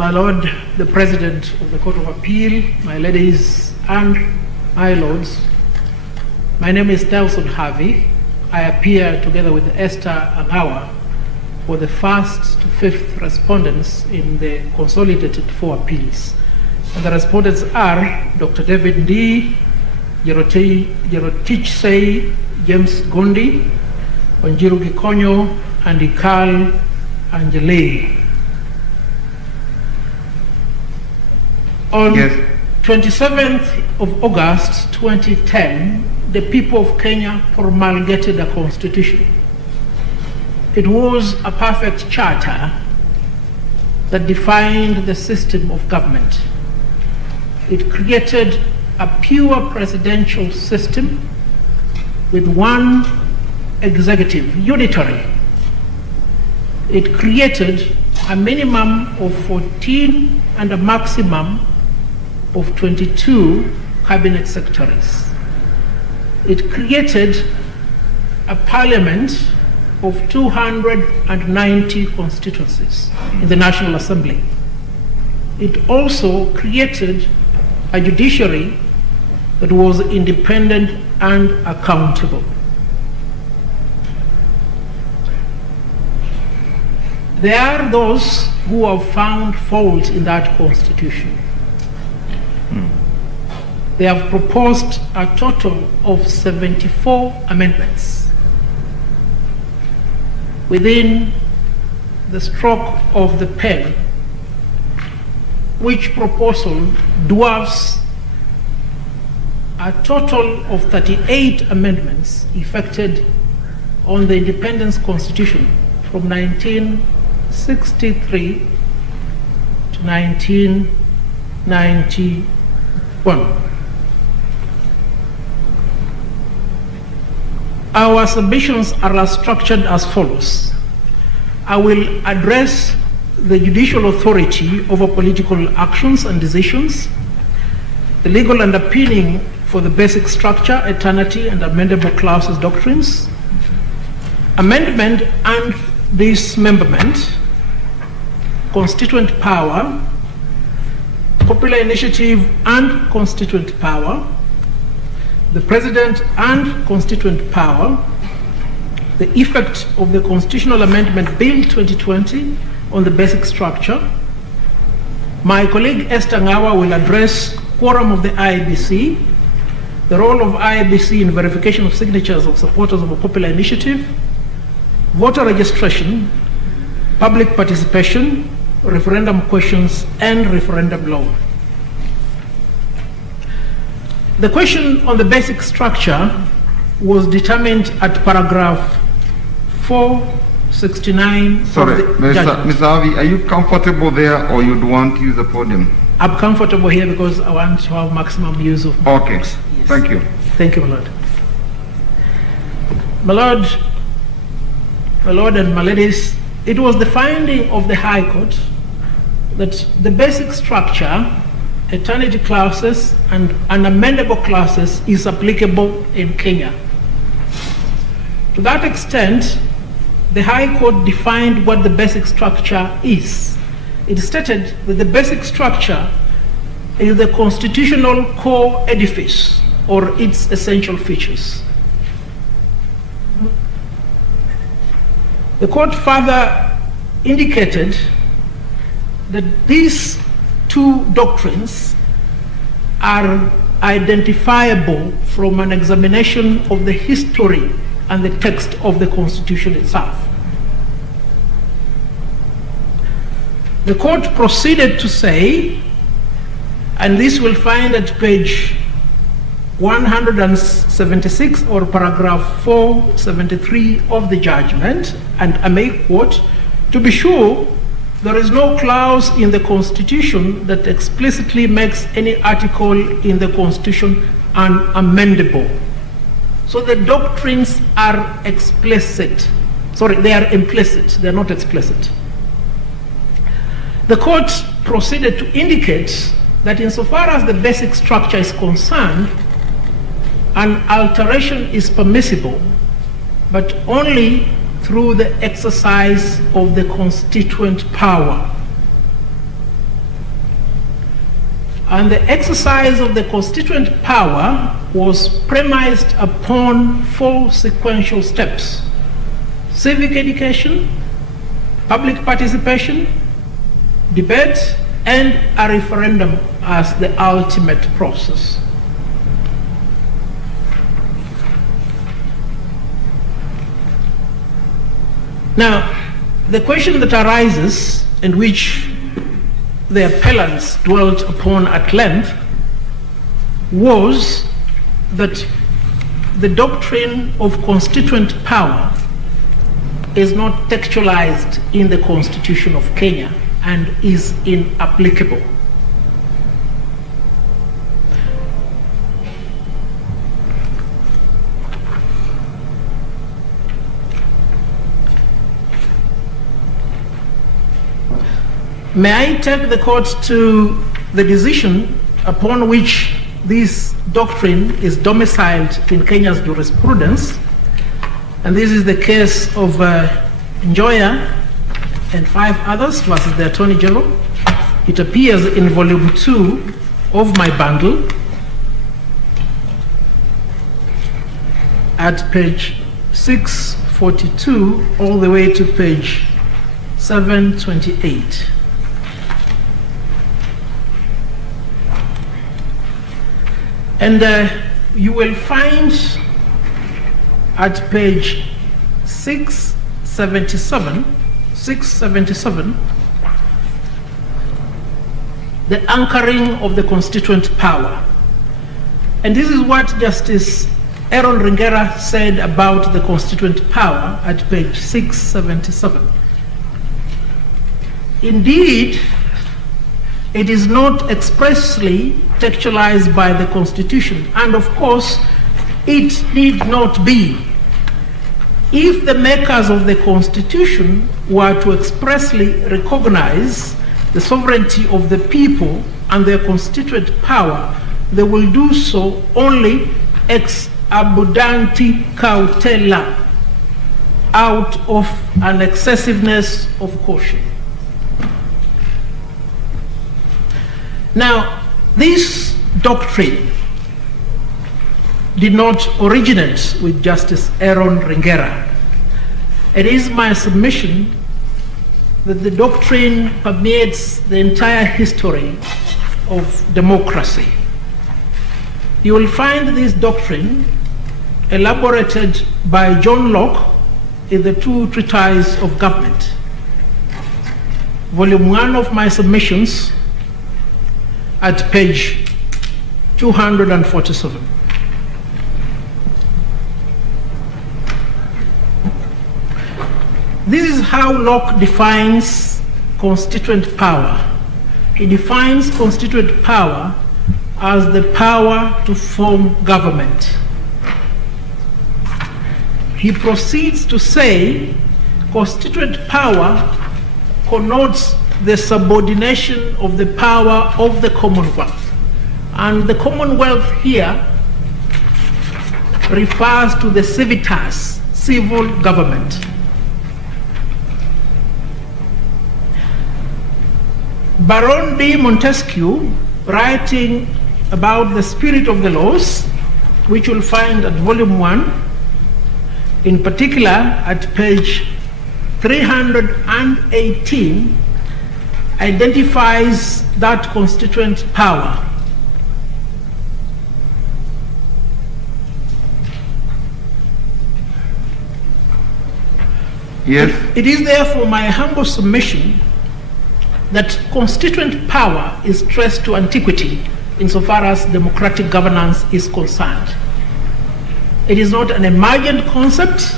My Lord, the President of the Court of Appeal, my ladies and my lords, my name is Havi. I appear together with Esther Angawa for the first to fifth respondents in the consolidated 4 appeals. And the respondents are Dr. David Ndi, Jerotich Say, James Gondi, Wanjiru Gikonyo, and Ikal Angele. On 27th of August 2010, the people of Kenya promulgated a constitution. It was a perfect charter that defined the system of government. It created a pure presidential system with one executive, unitary. It created a minimum of 14 and a maximum of 22 cabinet secretaries. It created a parliament of 290 constituencies in the National Assembly. It also created a judiciary that was independent and accountable. There are those who have found fault in that constitution. They have proposed a total of 74 amendments. Within the stroke of the pen, which proposal dwarfs a total of 38 amendments effected on the Independence Constitution from 1963 to 1991. Our submissions are structured as follows. I will address the judicial authority over political actions and decisions, the legal underpinning for the basic structure, eternity, and amendable clauses doctrines, amendment and dismemberment, constituent power, popular initiative and constituent power, the President and constituent power, the effect of the Constitutional Amendment Bill 2020 on the basic structure. My colleague Esther Ngawa will address quorum of the IEBC, the role of IEBC in verification of signatures of supporters of a popular initiative, voter registration, public participation, referendum questions, and referendum law. The question on the basic structure was determined at paragraph 469. Sorry, Mr. Havi, are you comfortable there or you'd want to use the podium? I'm comfortable here because I want to have maximum use of my Okay, yes. Thank you. Thank you, my Lord. My Lord and my ladies, it was the finding of the High Court that the basic structure, eternity clauses and unamendable clauses is applicable in Kenya. To that extent, the High Court defined what the basic structure is. It stated that the basic structure is the constitutional core edifice or its essential features. The court further indicated that these 2 doctrines are identifiable from an examination of the history and the text of the Constitution itself. The court proceeded to say, and this we'll find at page 176 or paragraph 473 of the judgment, and I may quote, "To be sure, there is no clause in the Constitution that explicitly makes any article in the Constitution unamendable." So the doctrines are explicit. Sorry, they are implicit, they are not explicit. The court proceeded to indicate that insofar as the basic structure is concerned, an alteration is permissible, but only through the exercise of the constituent power. And the exercise of the constituent power was premised upon 4 sequential steps: civic education, public participation, debate, and a referendum as the ultimate process. Now, the question that arises, and which the appellants dwelt upon at length, was that the doctrine of constituent power is not textualized in the Constitution of Kenya and is inapplicable. May I take the court to the decision upon which this doctrine is domiciled in Kenya's jurisprudence, and this is the case of Njoya and 5 others versus the Attorney General. It appears in volume 2 of my bundle at page 642 all the way to page 728. And you will find at page 677, the anchoring of the constituent power. And this is what Justice Aaron Ringera said about the constituent power at page 677. Indeed, it is not expressly textualized by the Constitution, and of course, it need not be. If the makers of the Constitution were to expressly recognize the sovereignty of the people and their constituent power, they will do so only ex abundanti cautela, out of an excessiveness of caution. Now, this doctrine did not originate with Justice Aaron Ringera. It is my submission that the doctrine permeates the entire history of democracy. You will find this doctrine elaborated by John Locke in the 2 Treatises of Government, volume 1 of my submissions, at page 247. This is how Locke defines constituent power. He defines constituent power as the power to form government. He proceeds to say constituent power connotes the subordination of the power of the Commonwealth. And the Commonwealth here refers to the civitas, civil government. Baron de Montesquieu, writing about the spirit of the laws, which you'll find at volume 1, in particular at page 318, identifies that constituent power. Yes. It is therefore my humble submission that constituent power is traced to antiquity insofar as democratic governance is concerned. It is not an emergent concept,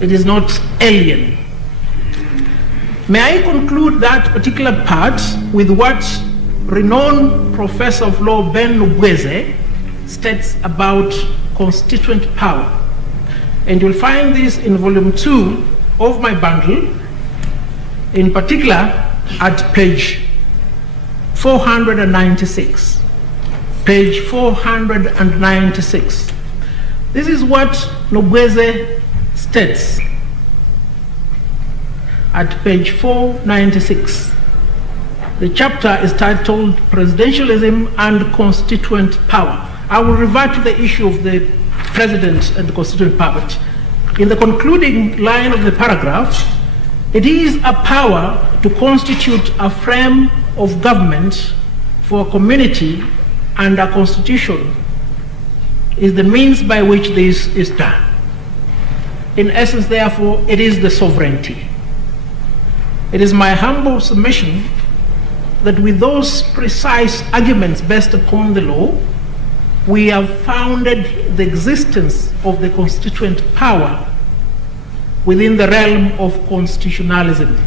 it is not alien. May I conclude that particular part with what renowned professor of law Ben Lubweze states about constituent power. And you'll find this in volume 2 of my bundle, in particular at page 496. Page 496. This is what Lubweze states at page 496. The chapter is titled Presidentialism and Constituent Power. I will revert to the issue of the president and the constituent power. In the concluding line of the paragraph, it is a power to constitute a frame of government for a community, and a constitution is the means by which this is done. In essence, therefore, it is the sovereignty. It is my humble submission that with those precise arguments based upon the law, we have founded the existence of the constituent power within the realm of constitutionalism.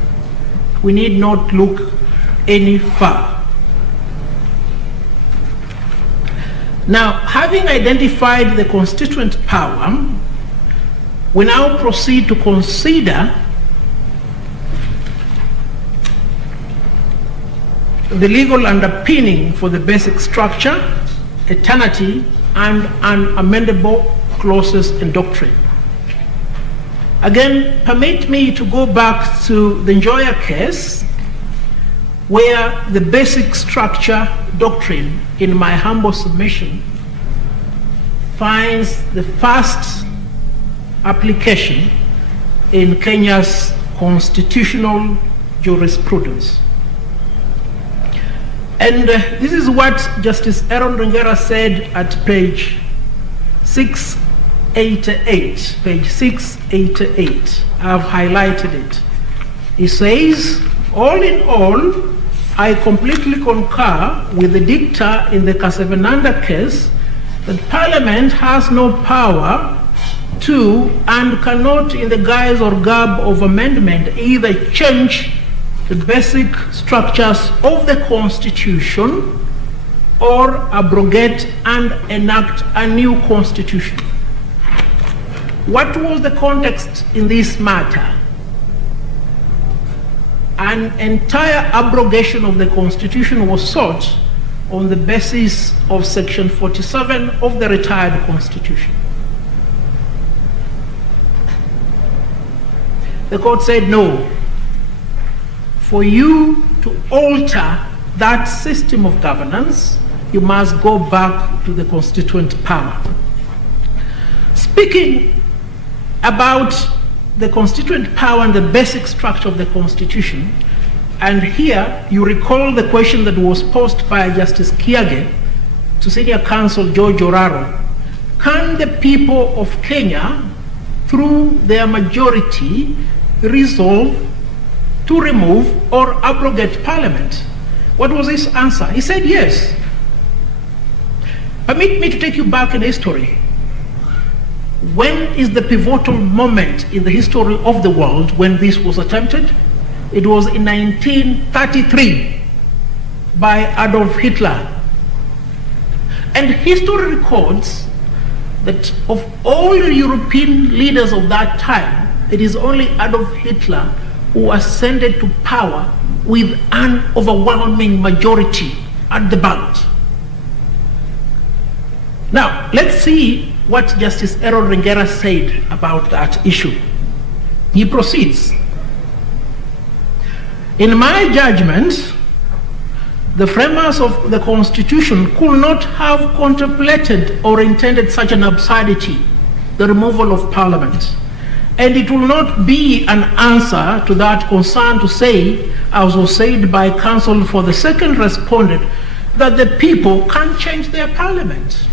We need not look any further. Now, having identified the constituent power, we now proceed to consider the legal underpinning for the basic structure, eternity, and unamendable clauses and doctrine. Again, permit me to go back to the Njoya case, where the basic structure doctrine, in my humble submission, finds the first application in Kenya's constitutional jurisprudence. And this is what Justice Aaron Ringera said at page 688. Page 688. I've highlighted it. He says, all in all, I completely concur with the dicta in the Kasevenanda case that Parliament has no power to and cannot, in the guise or garb of amendment, either change the basic structures of the Constitution or abrogate and enact a new Constitution. What was the context in this matter? An entire abrogation of the Constitution was sought on the basis of Section 47 of the retired Constitution. The court said no. For you to alter that system of governance, you must go back to the constituent power. Speaking about the constituent power and the basic structure of the Constitution, and here you recall the question that was posed by Justice Kiage to Senior Counsel George Oraro: can the people of Kenya, through their majority, resolve to remove or abrogate Parliament? What was his answer? He said yes. Permit me to take you back in history. When is the pivotal moment in the history of the world when this was attempted? It was in 1933 by Adolf Hitler. And history records that of all the European leaders of that time, it is only Adolf Hitler who ascended to power with an overwhelming majority at the ballot. Now, let's see what Justice Aaron Ringera said about that issue. He proceeds. In my judgment, the framers of the Constitution could not have contemplated or intended such an absurdity, the removal of Parliament. And it will not be an answer to that concern to say, as was said by counsel for the second respondent, that the people can't change their Parliament.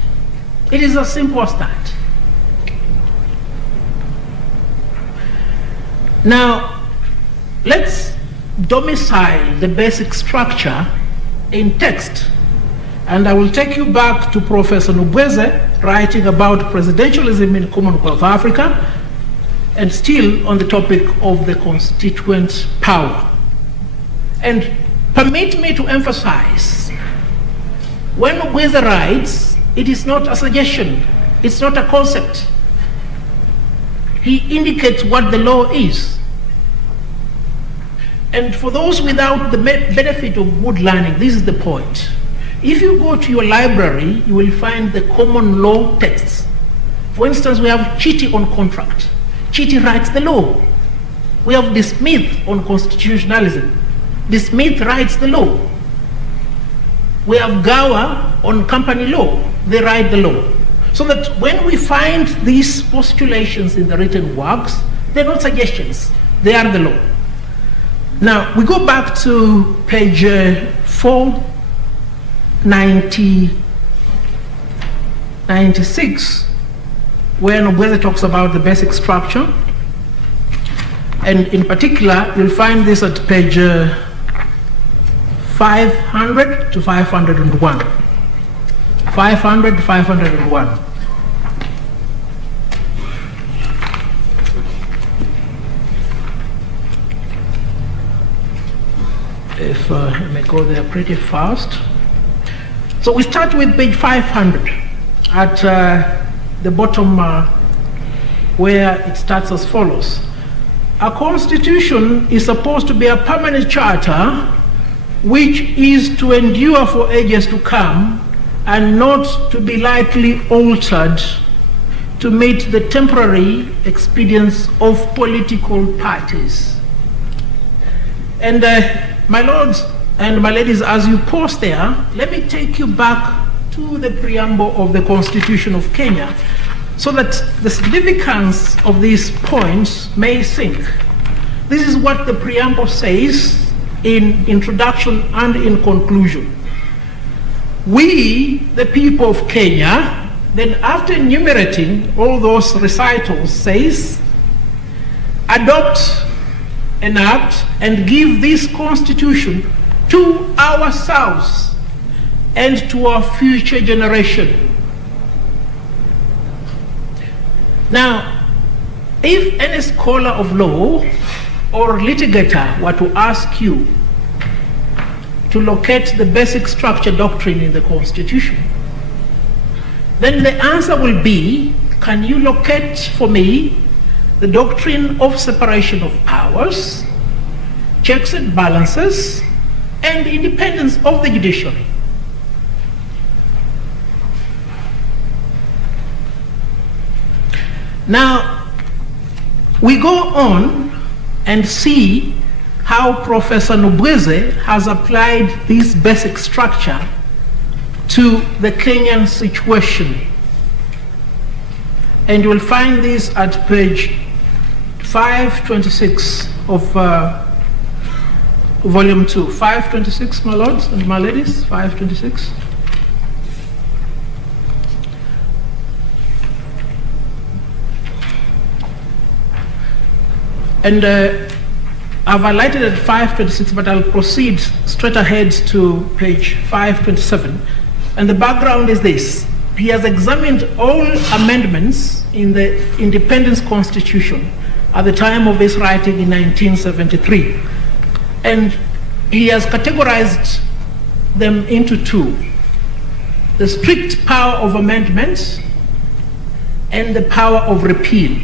It is as simple as that. Now, let's domicile the basic structure in text. And I will take you back to Professor Nubweze writing about presidentialism in Commonwealth of Africa, and still on the topic of the constituent power. And permit me to emphasize, when Nubweze writes, it is not a suggestion, it's not a concept. He indicates what the law is. And for those without the benefit of good learning, this is the point. If you go to your library, you will find the common law texts. For instance, we have Chiti on contract. Chiti writes the law. We have the Smith on constitutionalism. De Smith writes the law. We have Gower on company law. They write the law. So that when we find these postulations in the written works, they're not suggestions, they are the law. Now, we go back to page 496, where Nobweze talks about the basic structure. And in particular, you'll find this at page 500 to 501. 500 to 501. If I may go there pretty fast. So we start with page 500 at the bottom where it starts as follows. A constitution is supposed to be a permanent charter which is to endure for ages to come and not to be lightly altered to meet the temporary expedience of political parties. And my lords and my ladies, as you pause there, let me take you back to the preamble of the Constitution of Kenya so that the significance of these points may sink. This is what the preamble says in introduction and in conclusion. We, the people of Kenya, then after enumerating all those recitals, says, adopt, enact, and give this constitution to ourselves and to our future generation. Now, if any scholar of law or litigator were to ask you to locate the basic structure doctrine in the Constitution, then the answer will be, can you locate for me the doctrine of separation of powers, checks and balances, and independence of the judiciary? Now, we go on and see how Professor Nobweze has applied this basic structure to the Kenyan situation. And you will find this at page 526 of volume 2. 526, my lords and my ladies, 526. And I've highlighted at 526, but I'll proceed straight ahead to page 527. And the background is this. He has examined all amendments in the Independence Constitution at the time of his writing in 1973. And he has categorized them into two: the strict power of amendment and the power of repeal.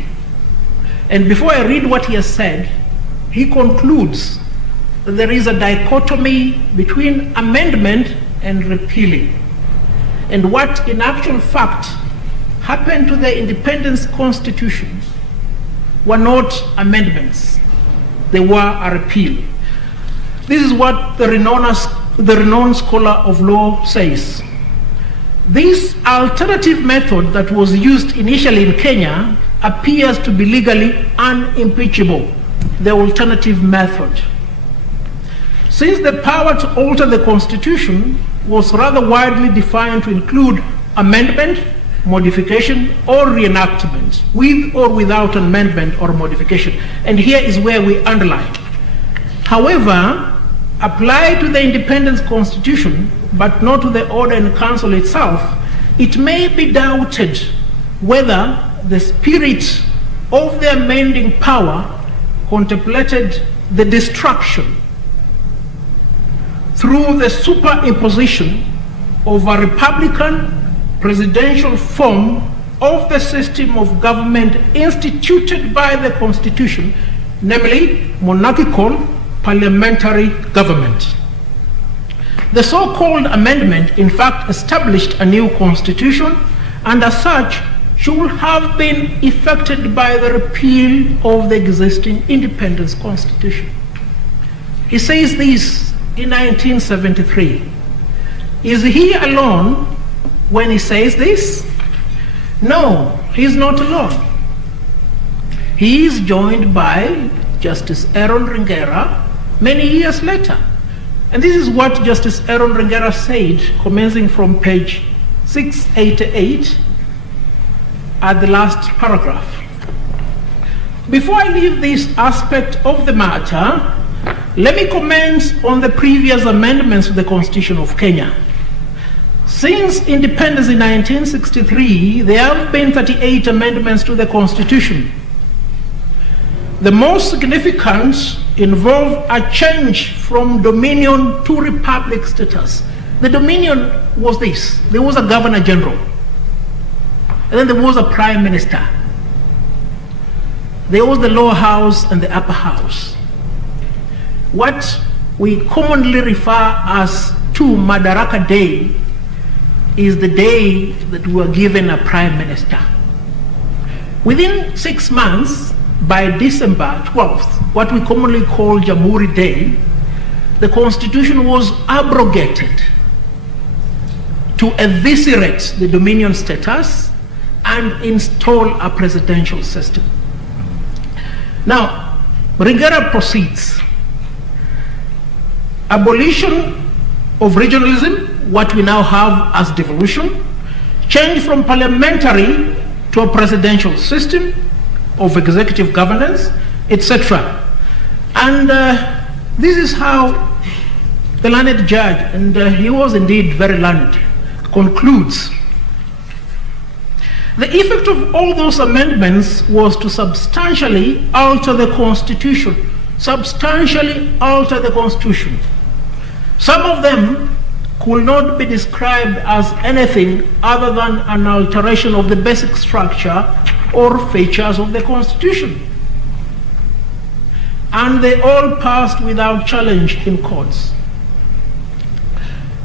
And before I read what he has said, he concludes that there is a dichotomy between amendment and repealing. And what in actual fact happened to the Independence Constitution were not amendments, they were a repeal. This is what the renowned scholar of law says. This alternative method that was used initially in Kenya appears to be legally unimpeachable, the alternative method. Since the power to alter the Constitution was rather widely defined to include amendment, modification, or reenactment, with or without amendment or modification. And here is where we underline. However, applied to the Independence Constitution, but not to the Order in Council itself, it may be doubted whether the spirit of the amending power contemplated the destruction through the superimposition of a republican presidential form of the system of government instituted by the Constitution, namely monarchical parliamentary government. The so-called amendment, in fact, established a new constitution, and as such, should have been effected by the repeal of the existing Independence Constitution. He says this in 1973. Is he alone when he says this? No, he's not alone. He is joined by Justice Aaron Ringera many years later. And this is what Justice Aaron Ringera said, commencing from page 688 at the last paragraph. Before I leave this aspect of the matter, let me comment on the previous amendments to the Constitution of Kenya. Since independence in 1963, there have been 38 amendments to the Constitution. The most significant involve a change from dominion to republic status. The dominion was this: there was a governor general, and then there was a prime minister. There was the lower house and the upper house. What we commonly refer as to Madaraka Day is the day that we were given a prime minister. Within 6 months, by December 12th, what we commonly call Jamhuri Day, the Constitution was abrogated to eviscerate the dominion status and install a presidential system. Now, Ringera proceeds. Abolition of regionalism, what we now have as devolution, change from parliamentary to a presidential system of executive governance, etc. And this is how the learned judge, and he was indeed very learned, concludes. The effect of all those amendments was to substantially alter the Constitution. Substantially alter the Constitution. Some of them could not be described as anything other than an alteration of the basic structure or features of the Constitution. And they all passed without challenge in courts.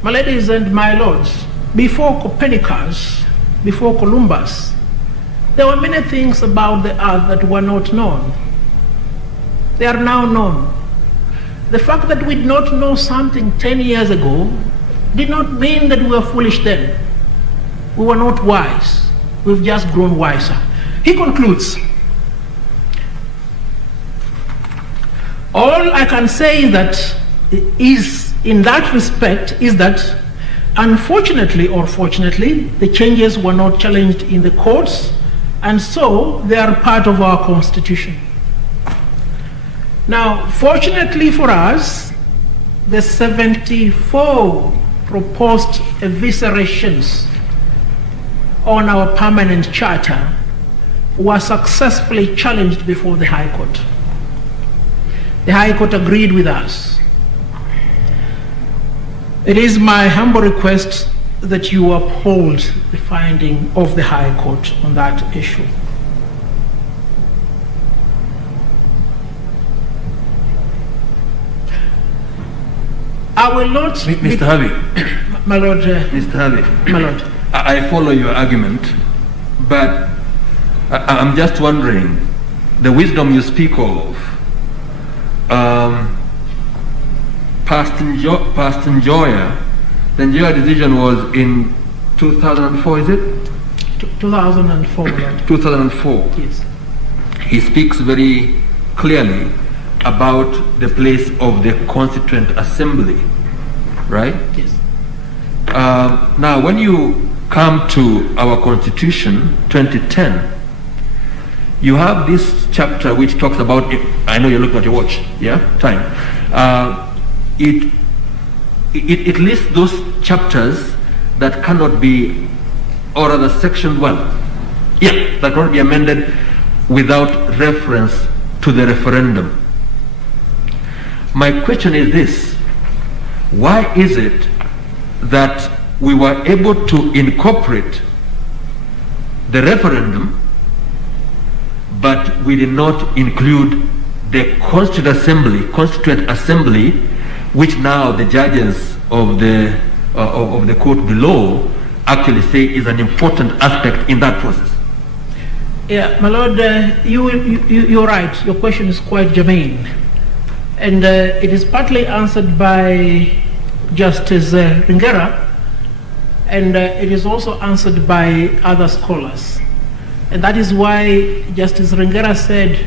My ladies and my lords, before Copernicus, before Columbus, there were many things about the earth that were not known. They are now known. The fact that we did not know something 10 years ago did not mean that we were foolish then. We were not wise. We've just grown wiser. He concludes, all I can say that is, in that respect, is that unfortunately or fortunately, the changes were not challenged in the courts, and so they are part of our Constitution. Now, fortunately for us, the 74 proposed eviscerations on our permanent charter were successfully challenged before the High Court. The High Court agreed with us. It is my humble request that you uphold the finding of the High Court on that issue. I will not... Mr. Havi. My Lord. Mr. Havi. My Lord. I follow your argument, but I'm just wondering, the wisdom you speak of, past Njoya, the Njoya decision was in 2004, is it? 2004, Lord. 2004. Yes. He speaks very clearly about the place of the Constituent Assembly, right? Yes. Now, when you come to our Constitution, 2010, you have this chapter which talks about, I know you're looking at your watch, yeah? Time. It lists those chapters that cannot be, or rather section 1, that cannot be amended without reference to the referendum. My question is this: why is it that we were able to incorporate the referendum, but we did not include the Constituent Assembly, which now the judges of the court below actually say is an important aspect in that process? Yeah, my Lord, you're right. Your question is quite germane. And it is partly answered by Justice Ringera, and it is also answered by other scholars. And that is why Justice Ringera said,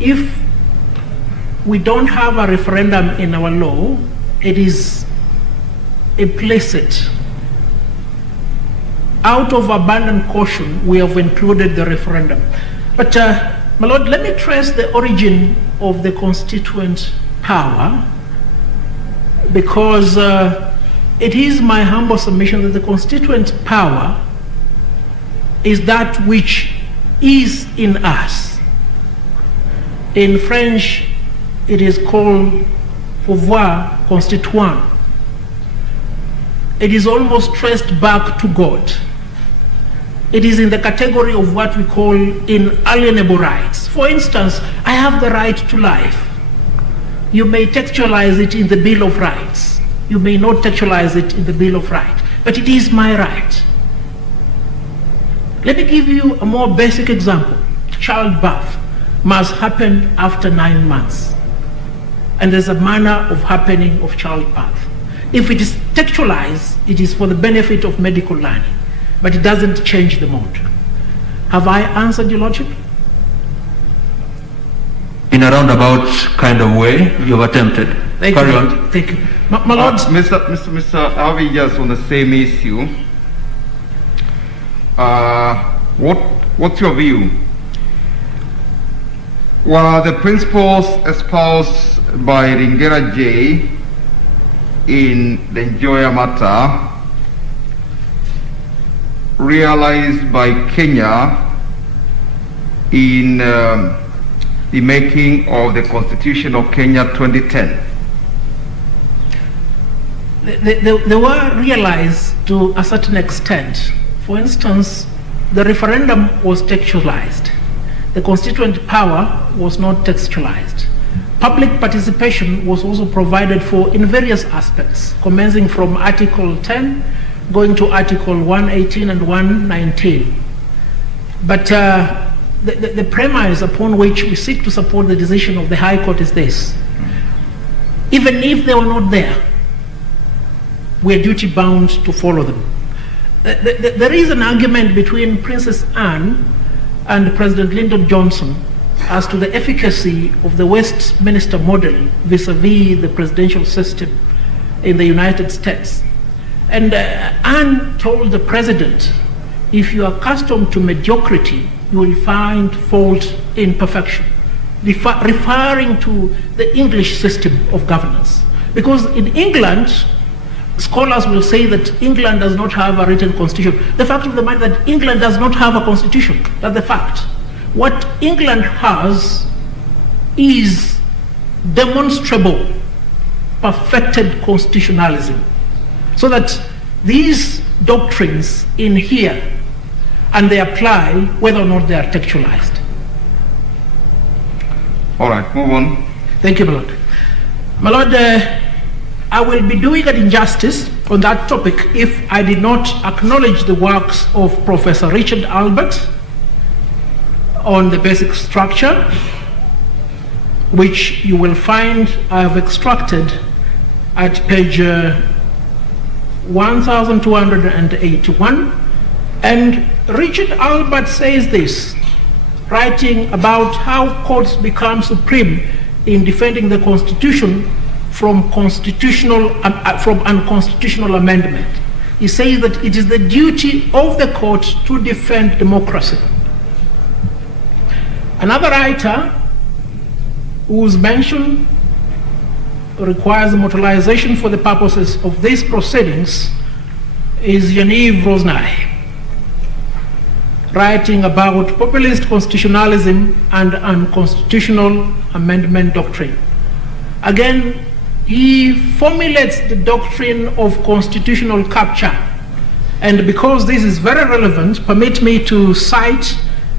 if we don't have a referendum in our law, it is implicit. Out of abundant caution, we have included the referendum. But, my Lord, let me trace the origin of the constituent power, because it is my humble submission that the constituent power is that which is in us. In French, it is called pouvoir constituant. It is almost traced back to God. It is in the category of what we call inalienable rights. For instance, I have the right to life. You may textualize it in the Bill of Rights. You may not textualize it in the Bill of Rights, but it is my right. Let me give you a more basic example. Childbirth must happen after 9 months. And there's a manner of happening of childbirth. If it is textualized, it is for the benefit of medical learning, but it doesn't change the mode. Have I answered your Lordship? In a roundabout kind of way, you've attempted. Carry on. Thank you. My Lord. Mr. Havi, just on the same issue, what's your view? Were the principles espoused by Ringera J in the Njoya matter realized by Kenya in the making of the Constitution of Kenya 2010? They were realized to a certain extent. For instance, the referendum was textualized. The constituent power was not textualized. Public participation was also provided for in various aspects, commencing from Article 10, going to Article 118 and 119. But the premise upon which we seek to support the decision of the High Court is this. Even if they were not there, we are duty bound to follow them. There is an argument between Princess Anne and President Lyndon Johnson as to the efficacy of the Westminster model vis-a-vis the presidential system in the United States. And Anne told the president, if you are accustomed to mediocrity, you will find fault in perfection, referring to the English system of governance. Because in England, scholars will say that England does not have a written constitution. The fact of the matter that England does not have a constitution, that's the fact. What England has is demonstrable, perfected constitutionalism. So that these doctrines in here, and they apply whether or not they are textualized. All right, move on. Thank you, my Lord. My Lord, I will be doing an injustice on that topic if I did not acknowledge the works of Professor Richard Albert on the basic structure, which you will find I have extracted at page 1281. And Richard Albert says this, writing about how courts become supreme in defending the Constitution from unconstitutional amendment. He says that it is the duty of the court to defend democracy. Another writer whose mention requires immortalization for the purposes of these proceedings is Yaniv Rosnai, writing about populist constitutionalism and unconstitutional amendment doctrine. Again, he formulates the doctrine of constitutional capture. And because this is very relevant, permit me to cite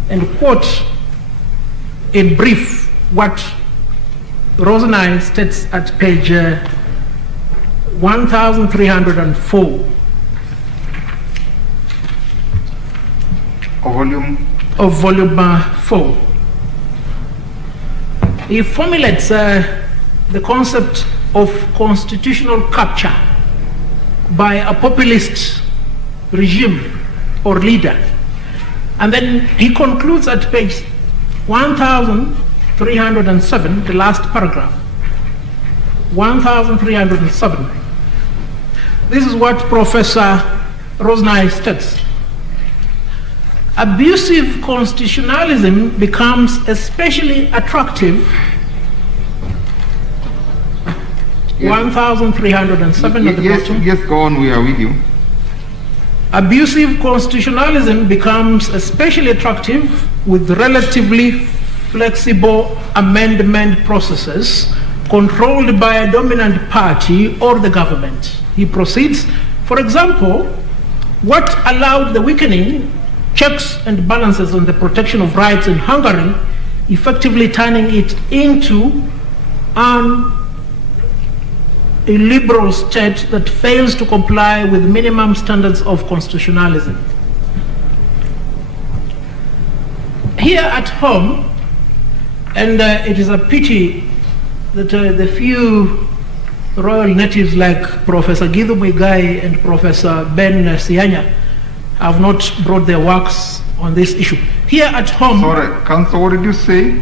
and quote in brief what Rosenai states at page 1304. Of volume 4. He formulates the concept of constitutional capture by a populist regime or leader. And then he concludes at page 1307, the last paragraph. 1307. This is what Professor Rosnai states. Abusive constitutionalism becomes especially attractive. 1307 at the bottom. Yes, go on, we are with you. Abusive constitutionalism becomes especially attractive with relatively flexible amendment processes controlled by a dominant party or the government. He proceeds, for example, what allowed the weakening checks and balances on the protection of rights in Hungary, effectively turning it into an illiberal state that fails to comply with minimum standards of constitutionalism. Here at home, and it is a pity that the few royal natives like Professor Anti-Bbi and Professor Ben Sianya have not brought their works on this issue. Here at home... Sorry, Council, what did you say?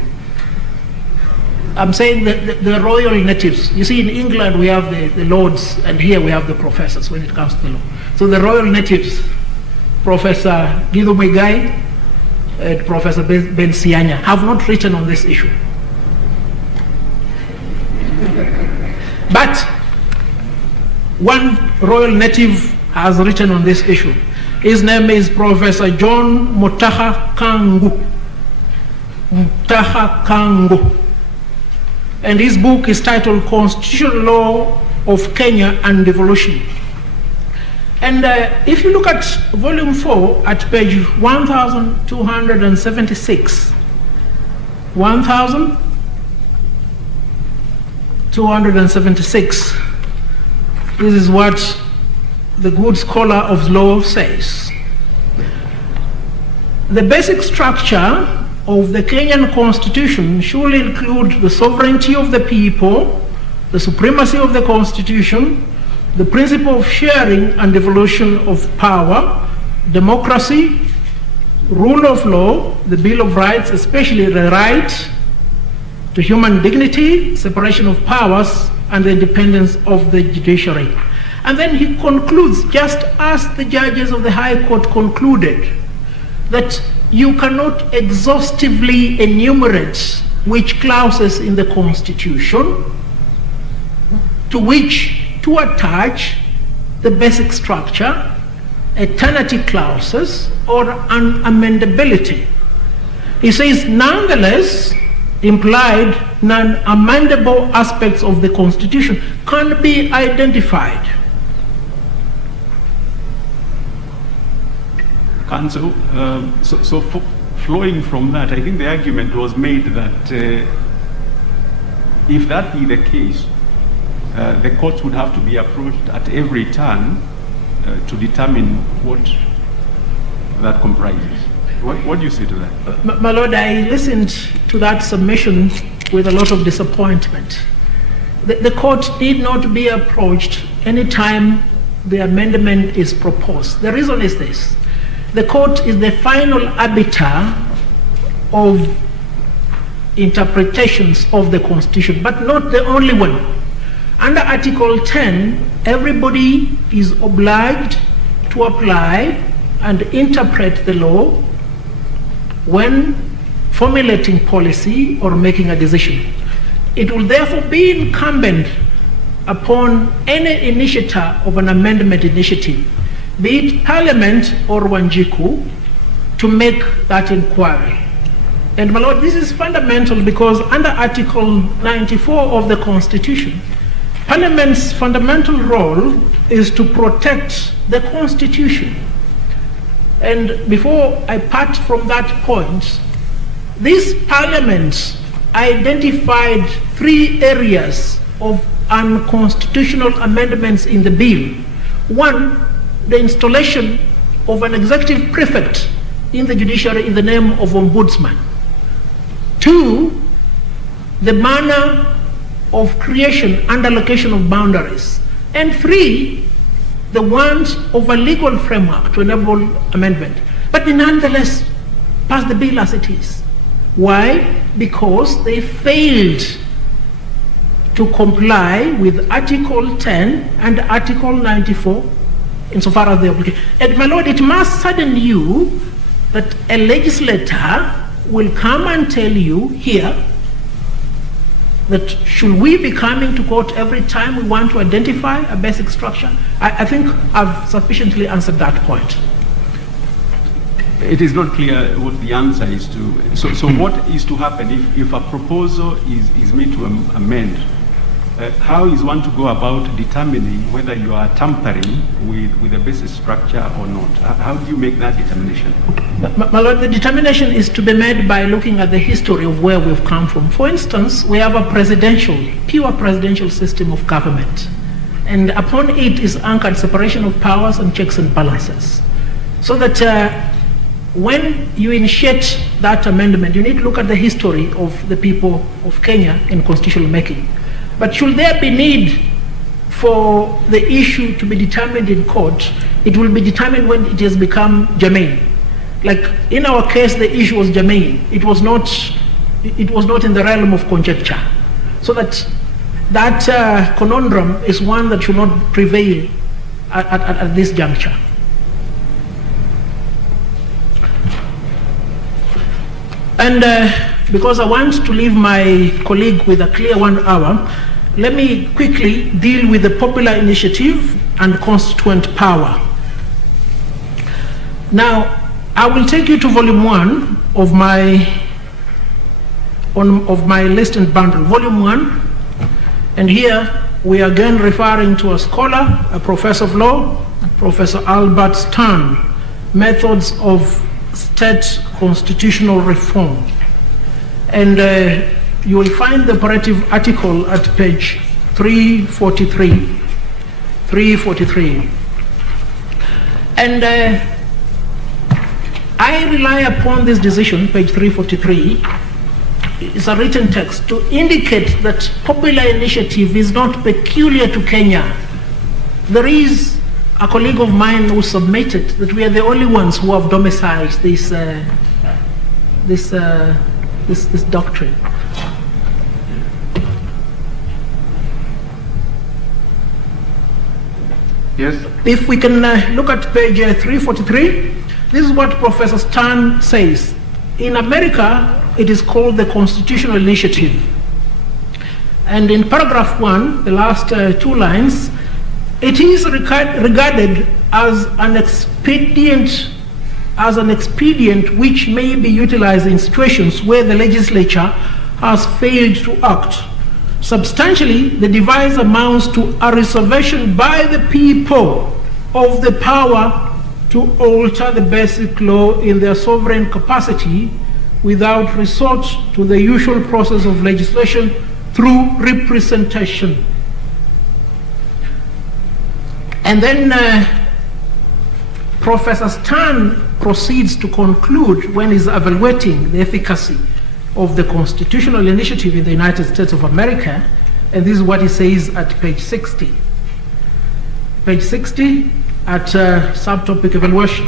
I'm saying the royal natives. You see, in England we have the lords, and here we have the professors when it comes to the law. So the royal natives, Professor Anti-Bbi and Professor Ben Sianya, have not written on this issue. But one royal native has written on this issue. His name is Professor John Mutaha Kangu. And his book is titled Constitutional Law of Kenya and Devolution. And if you look at volume 4 at page 1276, 1276, this is what the good scholar of law says. The basic structure of the Kenyan Constitution should include the sovereignty of the people, the supremacy of the Constitution, the principle of sharing and devolution of power, democracy, rule of law, the Bill of Rights, especially the right to human dignity, separation of powers, and the independence of the judiciary. And then he concludes, just as the judges of the High Court concluded, that you cannot exhaustively enumerate which clauses in the Constitution to which to attach the basic structure, eternity clauses, or unamendability. He says, nonetheless, implied non-amendable aspects of the Constitution can be identified. Council, flowing from that, I think the argument was made that if that be the case, the courts would have to be approached at every turn to determine what that comprises. What do you say to that? My Lord, I listened to that submission with a lot of disappointment. The court need not be approached anytime the amendment is proposed. The reason is this. The court is the final arbiter of interpretations of the Constitution, but not the only one. Under Article 10, everybody is obliged to apply and interpret the law when formulating policy or making a decision. It will therefore be incumbent upon any initiator of an amendment initiative, be it Parliament or Wanjiku, to make that inquiry. And my Lord, this is fundamental because under Article 94 of the Constitution, Parliament's fundamental role is to protect the Constitution. And before I part from that point, this Parliament identified 3 areas of unconstitutional amendments in the bill. 1, the installation of an executive prefect in the judiciary in the name of ombudsman. 2, the manner of creation and allocation of boundaries. And 3, the want of a legal framework to enable amendment. But they nonetheless passed the bill as it is. Why? Because they failed to comply with Article 10 and Article 94 insofar as they apply. And my Lord, it must sadden you that a legislator will come and tell you here that should we be coming to court every time we want to identify a basic structure? I think I've sufficiently answered that point. It is not clear what the answer is to. So what is to happen if a proposal is made to amend? How is one to go about determining whether you are tampering with the basic structure or not? How do you make that determination? My Lord, the determination is to be made by looking at the history of where we've come from. For instance, we have a pure presidential system of government. And upon it is anchored separation of powers and checks and balances. So that when you initiate that amendment, you need to look at the history of the people of Kenya in constitutional making. But should there be need for the issue to be determined in court, it will be determined when it has become germane. Like in our case, the issue was germane. It was not in the realm of conjecture. So that conundrum is one that should not prevail at this juncture. And because I want to leave my colleague with a clear 1 hour, let me quickly deal with the popular initiative and constituent power. Now, I will take you to volume 1 of my list and bundle, volume 1, and here we are again referring to a scholar, a professor of law, Professor Albert Stern, Methods of State Constitutional Reform. And you will find the operative article at page 343. And I rely upon this decision, page 343, it's a written text, to indicate that popular initiative is not peculiar to Kenya. There is a colleague of mine who submitted that we are the only ones who have domiciled this doctrine. Yes. If we can look at page 343, this is what Professor Stern says. In America, it is called the Constitutional Initiative. And in paragraph 1, the last 2 lines, it is regarded as an expedient which may be utilized in situations where the legislature has failed to act. Substantially, the device amounts to a reservation by the people of the power to alter the basic law in their sovereign capacity without resort to the usual process of legislation through representation. And then Professor Stern proceeds to conclude when he's evaluating the efficacy of the constitutional initiative in the United States of America, and this is what he says at page 60. Page 60 at subtopic evaluation.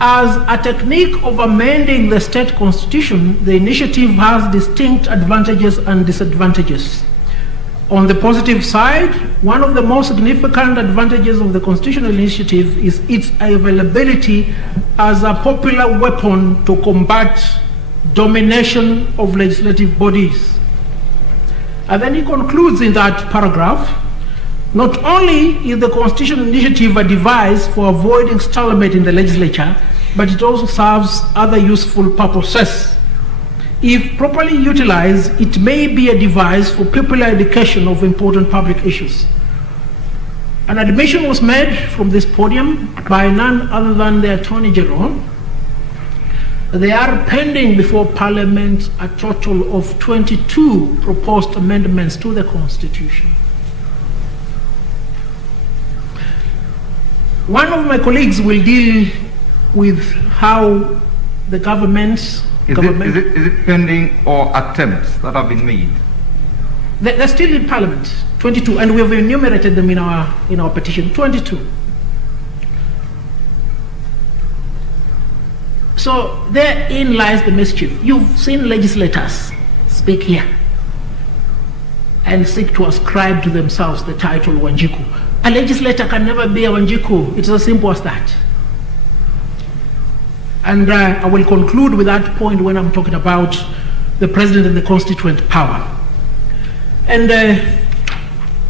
As a technique of amending the state constitution, the initiative has distinct advantages and disadvantages. On the positive side, one of the most significant advantages of the constitutional initiative is its availability as a popular weapon to combat domination of legislative bodies. And then he concludes in that paragraph, not only is the constitutional initiative a device for avoiding stalemate in the legislature, but it also serves other useful purposes. If properly utilized, it may be a device for popular education of important public issues. An admission was made from this podium by none other than the Attorney General. They are pending before Parliament a total of 22 proposed amendments to the Constitution. One of my colleagues will deal with how the government government. Is it pending or attempts that have been made? They're still in Parliament, 22, and we have enumerated them in our petition, 22. So therein lies the mischief. You've seen legislators speak here and seek to ascribe to themselves the title Wanjiku. A legislator can never be a Wanjiku. It's as simple as that. And I will conclude with that point when I'm talking about the president and the constituent power. And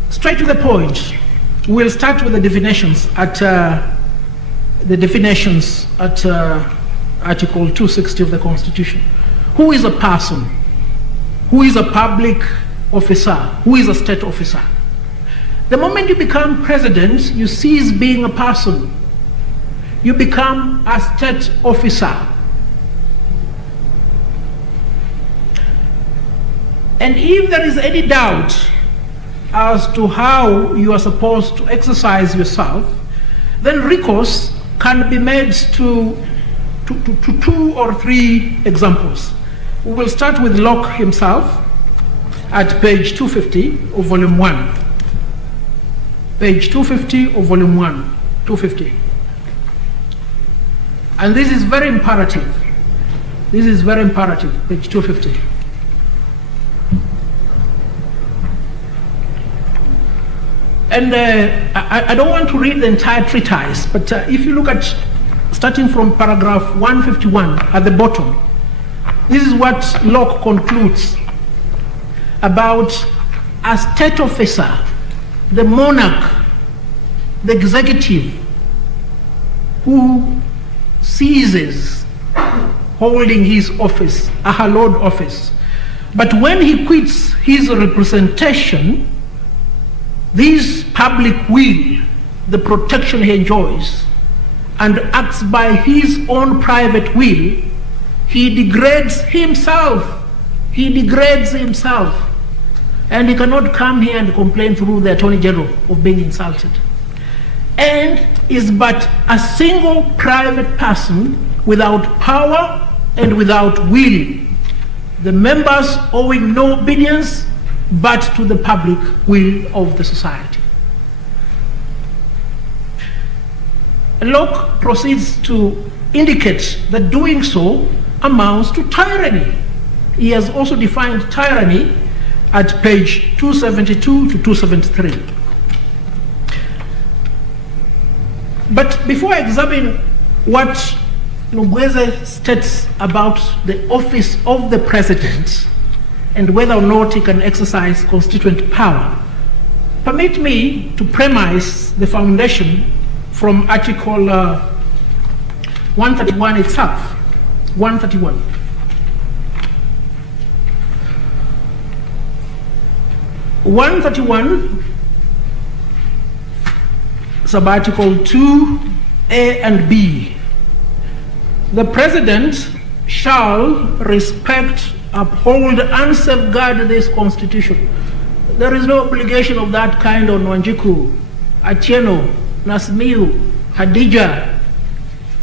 straight to the point, we'll start with the definitions at Article 260 of the Constitution. Who is a person? Who is a public officer? Who is a state officer? The moment you become president, you cease being a person. You become a state officer. And if there is any doubt as to how you are supposed to exercise yourself, then recourse can be made to 2 or 3 examples. We will start with Locke himself at page 250 of volume 1. Page 250 of volume 1, 250. And this is very imperative. This is very imperative, page 250. And I don't want to read the entire treatise, but if you look at, starting from paragraph 151 at the bottom, this is what Locke concludes about a state officer, the monarch, the executive, who ceases holding his office, a hallowed office. But when he quits his representation, this public will, the protection he enjoys, and acts by his own private will, he degrades himself. He degrades himself. And he cannot come here and complain through the Attorney General of being insulted. And is but a single private person without power and without will, the members owing no obedience but to the public will of the society. Locke proceeds to indicate that doing so amounts to tyranny. He has also defined tyranny at page 272 to 273. But before I examine what Mbweze states about the office of the president and whether or not he can exercise constituent power, permit me to premise the foundation from Article 131 itself. 131. Sub-Article 2A and B. The President shall respect, uphold, and safeguard this Constitution. There is no obligation of that kind on Wanjiku, Atieno, Nasmiu, Hadija,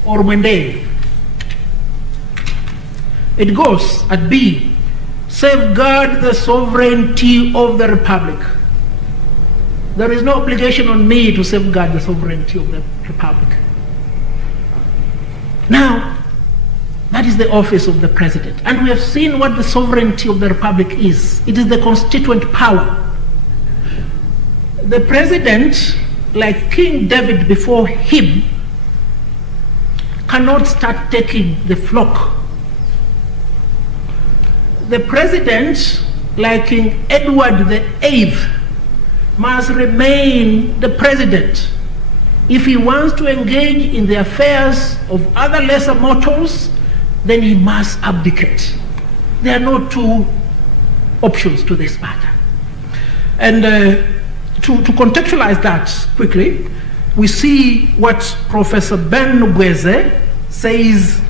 or Mwende. It goes at B, safeguard the sovereignty of the Republic. There is no obligation on me to safeguard the sovereignty of the Republic. Now, that is the office of the President. And we have seen what the sovereignty of the Republic is. It is the constituent power. The President, like King David before him, cannot start taking the flock. The President, like King Edward VIII, must remain the President. If he wants to engage in the affairs of other lesser mortals, then he must abdicate. There are no two options to this matter. And to contextualize that quickly, we see what Professor Ben Mbweze says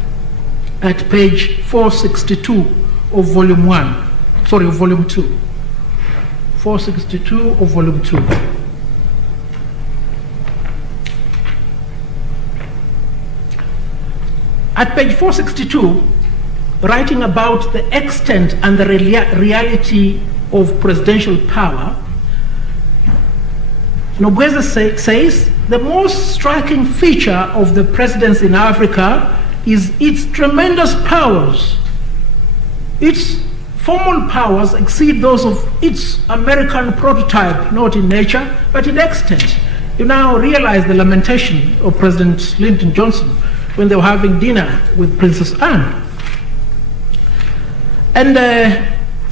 at page 462 of volume 2. 462 of volume 2. At page 462, writing about the extent and the reality of presidential power, Nobweze says the most striking feature of the presidency in Africa is its tremendous powers. Its formal powers exceed those of its American prototype, not in nature, but in extent. You now realize the lamentation of President Lyndon Johnson when they were having dinner with Princess Anne. And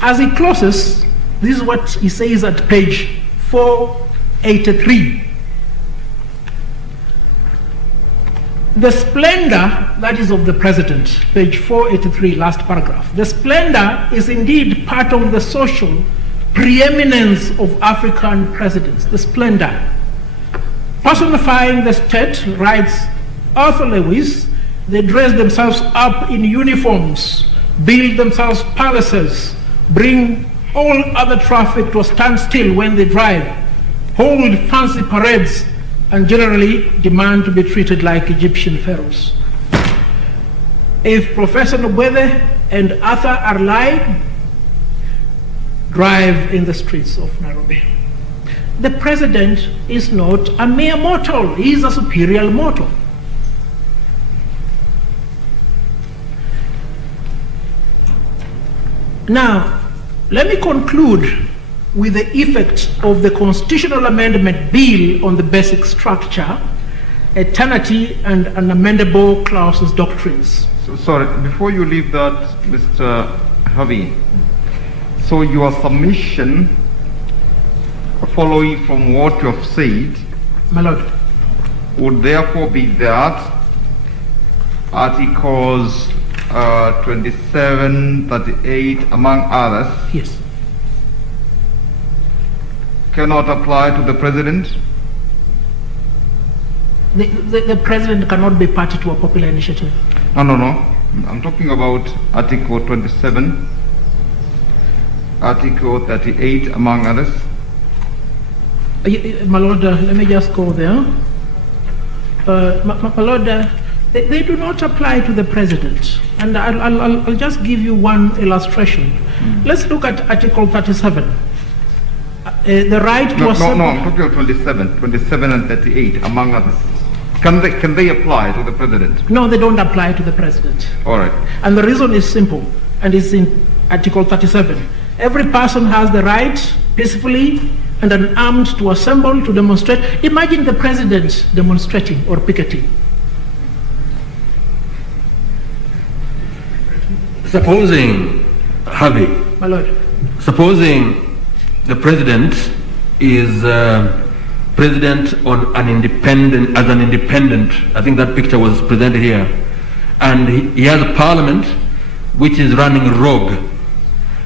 as he closes, this is what he says at page 483. The splendor that is of the president, page 483, last paragraph. The splendor is indeed part of the social preeminence of African presidents. The splendor. Personifying the state, writes Arthur Lewis, they dress themselves up in uniforms, build themselves palaces, bring all other traffic to a standstill when they drive, hold fancy parades, and generally demand to be treated like Egyptian pharaohs. If Professor Nobweze and Arthur are lying, drive in the streets of Nairobi. The president is not a mere mortal, he is a superior mortal. Now, let me conclude with the effect of the Constitutional Amendment Bill on the basic structure, eternity, and unamendable clauses doctrines. So, sorry, before you leave that, Mr. Havi, so your submission, following from what you have said, My Lord, would therefore be that Articles 27, 38, among others, yes, cannot apply to the president? the president cannot be party to a popular initiative. No. I'm talking about Article 27, Article 38, among others. My Lord, let me just go there. My Lord, they do not apply to the president. And I'll just give you one illustration. Let's look at Article 37. The right to assemble. No, I'm talking about 27 and 38, among others. Can they apply to the president? No, they don't apply to the president. All right. And the reason is simple, and it's in Article 37. Every person has the right, peacefully and unarmed, to assemble, to demonstrate. Imagine the president demonstrating or picketing. Supposing, Havi, My Lord, supposing the president is president on an independent, as an independent, I think that picture was presented here, and he has a parliament which is running rogue.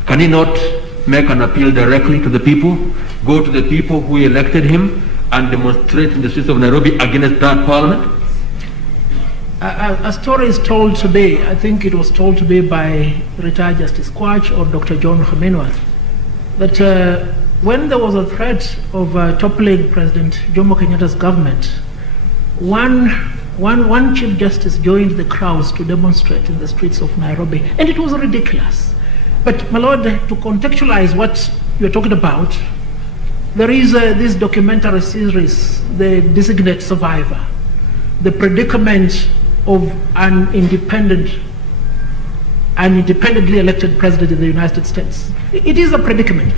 Can he not make an appeal directly to the people, go to the people who elected him and demonstrate in the streets of Nairobi against that parliament? a story is told today, I think it was told today by retired Justice Quach or Dr. John Khamenei, that when there was a threat of toppling President Jomo Kenyatta's government, one Chief Justice joined the crowds to demonstrate in the streets of Nairobi, and it was ridiculous. But, my Lord, to contextualize what you're talking about, there is this documentary series, The Designate Survivor, the predicament of an independently elected president in the United States. It is a predicament.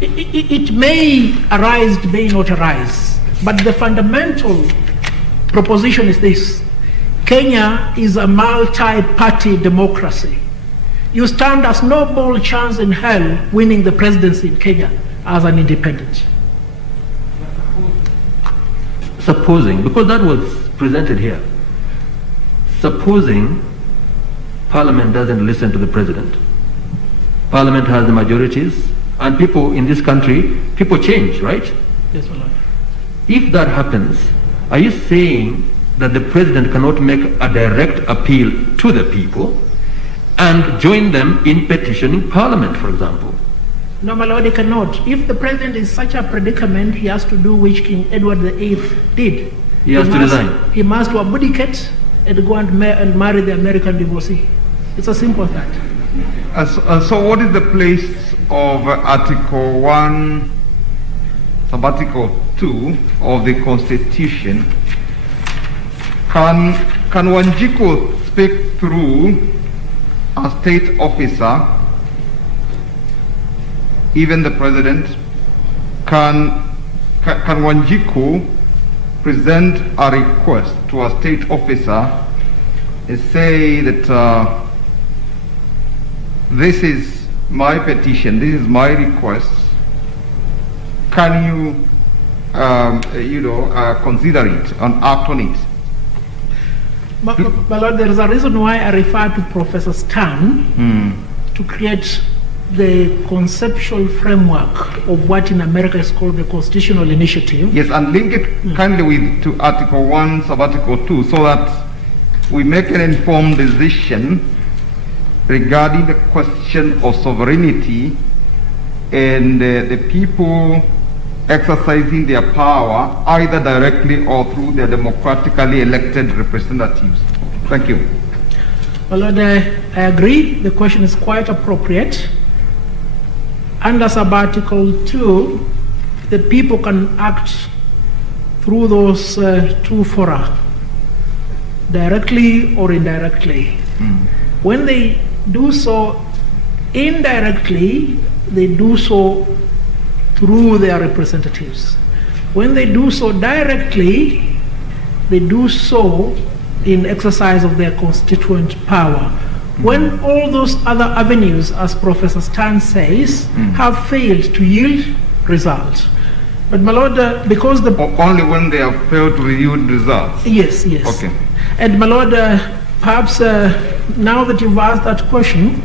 It may arise, it may not arise, but the fundamental proposition is this: Kenya is a multi-party democracy. You stand a snowball chance in hell winning the presidency in Kenya as an independent. Supposing, because that was presented here, supposing Parliament doesn't listen to the president. Parliament has the majorities, and people in this country, people change, right? Yes, my Lord. If that happens, are you saying that the president cannot make a direct appeal to the people and join them in petitioning Parliament, for example? No, my Lord, he cannot. If the president is such a predicament, he has to do which King Edward VIII did. He has to resign. He must abdicate and go and marry the American divorcee. It's as simple as that. So what is the place of Article 1, Sub-Article 2 of the Constitution? Can Wanjiku speak through a state officer, even the president? Can Wanjiku present a request to a state officer and say that this is my petition, this is my request, can you consider it and act on it? But Lord, there is a reason why I refer to Professor Stan to create the conceptual framework of what in America is called the constitutional initiative. Yes, and link it kindly to Article 1, Sub-Article 2, so that we make an informed decision regarding the question of sovereignty and the people exercising their power either directly or through their democratically elected representatives. Thank you. Well, Lord, I agree. The question is quite appropriate. Under Sub-Article 2, the people can act through those two fora, directly or indirectly. When they do so indirectly, they do so through their representatives. When they do so directly, they do so in exercise of their constituent power. When all those other avenues, as Professor Stan says, have failed to yield results. But my Lord, because the... Only when they have failed to yield results? Yes, yes. Okay. And my Lord, perhaps now that you've asked that question,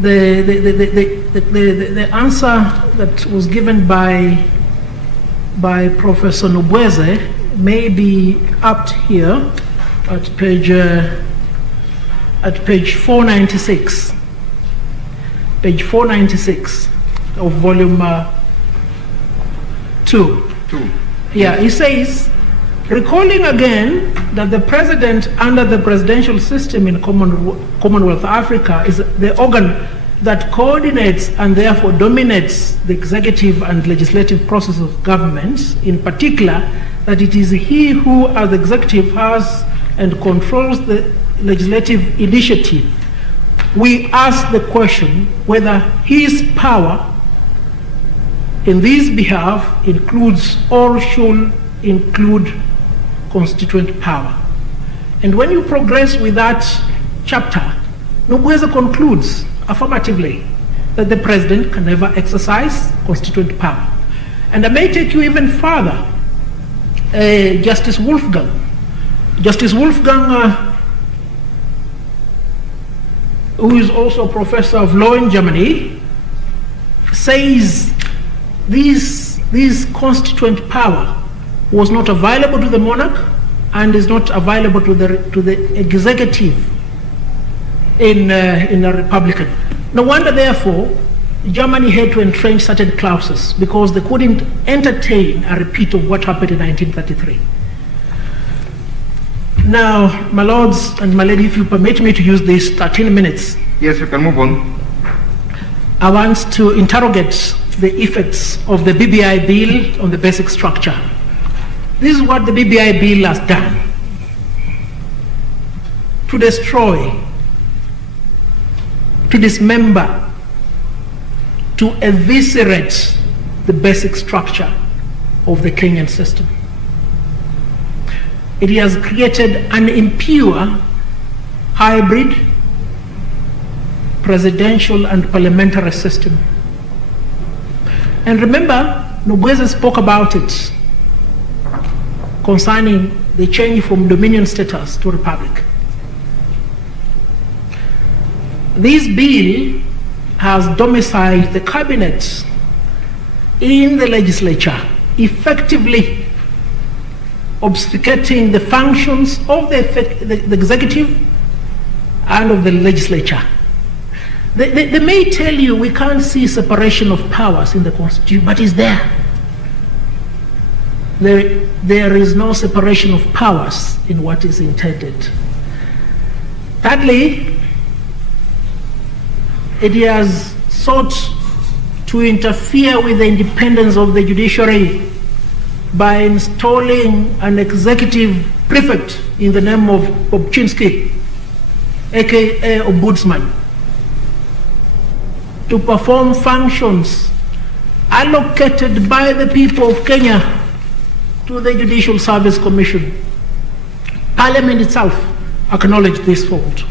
the answer that was given by Professor Nobweze may be apt here at page 496. Page 496 of volume 2. Yeah, he says, recalling again that the president under the presidential system in Commonwealth Africa is the organ that coordinates and therefore dominates the executive and legislative process of government, in particular, that it is he who as the executive has and controls the legislative initiative. We ask the question whether his power in this behalf includes or should include constituent power. And when you progress with that chapter, Nobweze concludes affirmatively that the president can never exercise constituent power. And I may take you even further. Justice Wolfgang, who is also a professor of law in Germany, says this constituent power was not available to the monarch and is not available to the executive in a republican. No wonder, therefore, Germany had to entrench certain clauses because they couldn't entertain a repeat of what happened in 1933. Now, my lords and my lady, if you permit me to use these 13 minutes. Yes, you can move on. I want to interrogate the effects of the BBI bill on the basic structure. This is what the BBI bill has done: to destroy, to dismember, to eviscerate the basic structure of the Kenyan system. It has created an impure hybrid presidential and parliamentary system. And remember, Nobweze spoke about it concerning the change from dominion status to republic. This bill has domiciled the cabinet in the legislature, effectively obfuscating the functions of the executive and of the legislature. They may tell you we can't see separation of powers in the Constitution, but it's there. There is no separation of powers in what is intended. Thirdly, it has sought to interfere with the independence of the judiciary by installing an executive prefect in the name of Bobchinski, aka Ombudsman, to perform functions allocated by the people of Kenya to the Judicial Service Commission. Parliament itself acknowledged this fault.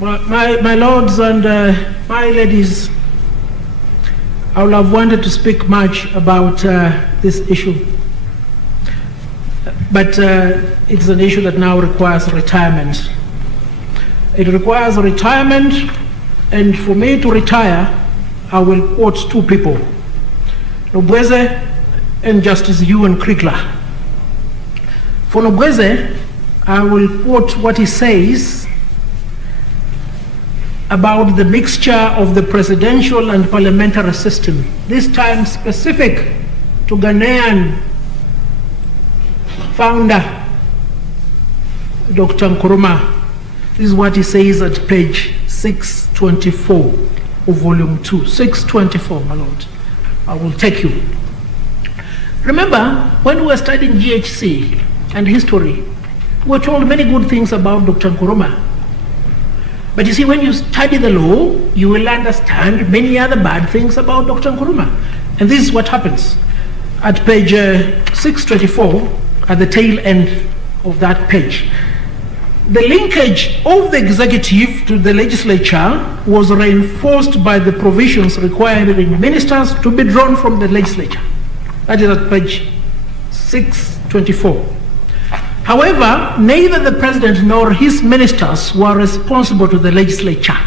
My lords and my ladies, I would have wanted to speak much about this issue, but it's an issue that now requires retirement. It requires retirement, and for me to retire, I will quote two people, Nobweze and Justice Ewan Krigler. For Nobweze, I will quote what he says about the mixture of the presidential and parliamentary system, this time specific to Ghanaian founder, Dr. Nkrumah. This is what he says at page 624 of volume 2. 624, my lord. I will take you. Remember, when we were studying GHC and history, we were told many good things about Dr. Nkrumah. But you see, when you study the law, you will understand many other bad things about Dr. Nkrumah. And this is what happens. At page 624, at the tail end of that page, the linkage of the executive to the legislature was reinforced by the provisions requiring ministers to be drawn from the legislature. That is at page 624. However, neither the president nor his ministers were responsible to the legislature,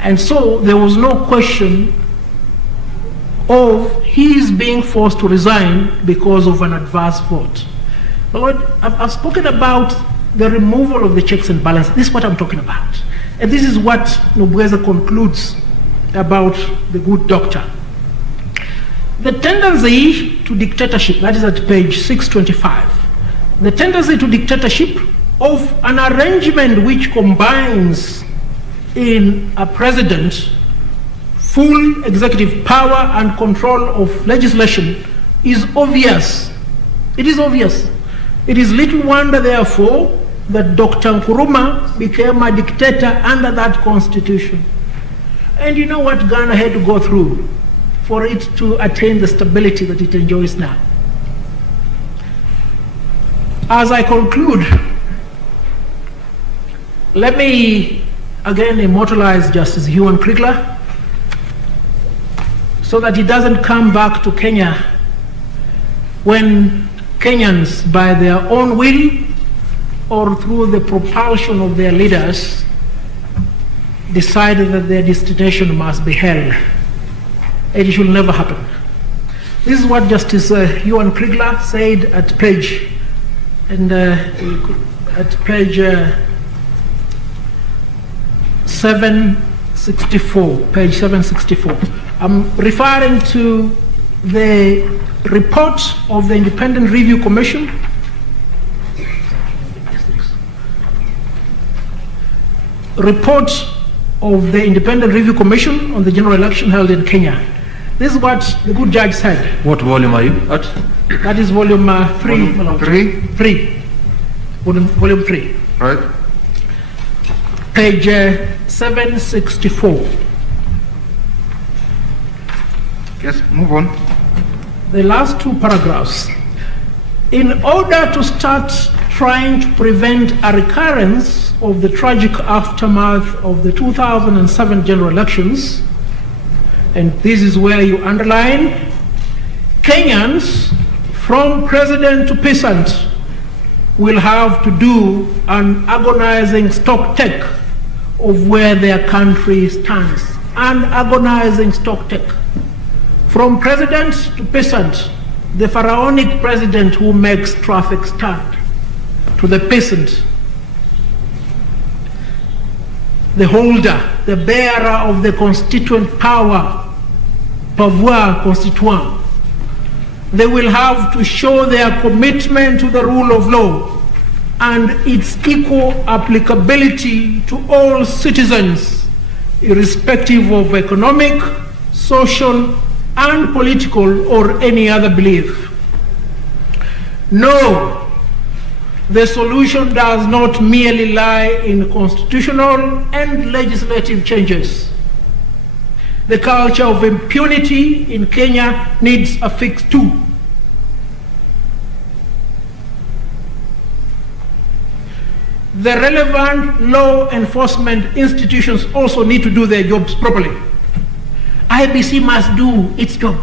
and so there was no question of his being forced to resign because of an adverse vote. But Lord, I've spoken about the removal of the checks and balances. This is what I'm talking about. And this is what Nobweze concludes about the good doctor. The tendency to dictatorship, that is at page 625. The tendency to dictatorship of an arrangement which combines in a president full executive power and control of legislation is obvious. It is obvious. It is little wonder, therefore, that Dr. Nkrumah became a dictator under that constitution. And you know what Ghana had to go through for it to attain the stability that it enjoys now. As I conclude, let me again immortalize Justice Ewan Krigler so that he doesn't come back to Kenya when Kenyans, by their own will or through the propulsion of their leaders, decided that their destination must be hell. It should never happen. This is what Justice Ewan Krigler said at page 764, page 764. I'm referring to the report of the Independent Review Commission on the general election held in Kenya. This is what the good judge said. What volume are you at? That is volume 3. Volume 3. Right. Page 764. Yes, move on. The last two paragraphs. In order to start trying to prevent a recurrence of the tragic aftermath of the 2007 general elections, and this is where you underline, Kenyans, from president to peasant, will have to do an agonizing stock take of where their country stands. An agonizing stock take. From president to peasant, the pharaonic president who makes traffic stand, to the peasant, the holder, the bearer of the constituent power, pouvoir constituant. They will have to show their commitment to the rule of law and its equal applicability to all citizens, irrespective of economic, social, and political or any other belief. No, the solution does not merely lie in constitutional and legislative changes. The culture of impunity in Kenya needs a fix too. The relevant law enforcement institutions also need to do their jobs properly. IBC must do its job.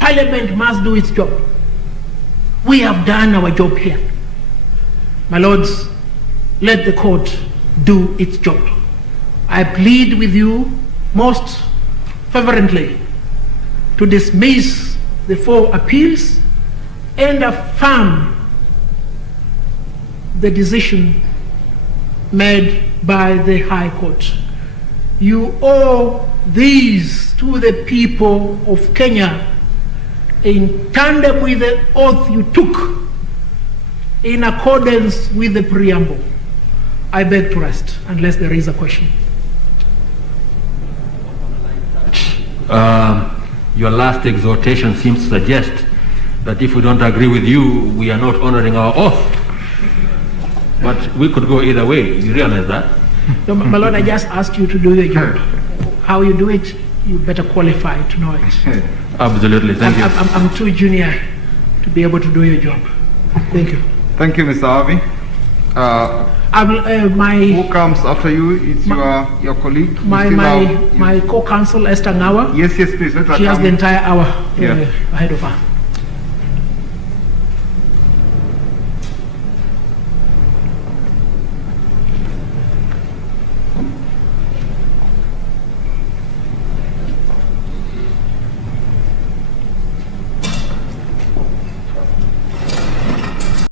Parliament must do its job. We have done our job here. My lords, let the court do its job. I plead with you most fervently to dismiss the 4 appeals and affirm the decision made by the High Court. You owe these to the people of Kenya in tandem with the oath you took in accordance with the preamble. I beg to rest, unless there is a question. Your last exhortation seems to suggest that if we don't agree with you, we are not honoring our oath. But we could go either way. You realize that? No, my lord, I just asked you to do your job. How you do it, you better qualify to know it. Absolutely, thank you. I'm too junior to be able to do your job. Thank you. Thank you, Mr. Havi. Who comes after you? It's your colleague? My co-counsel, Esther Ngawa. Yes, please. She has the entire hour ahead of her.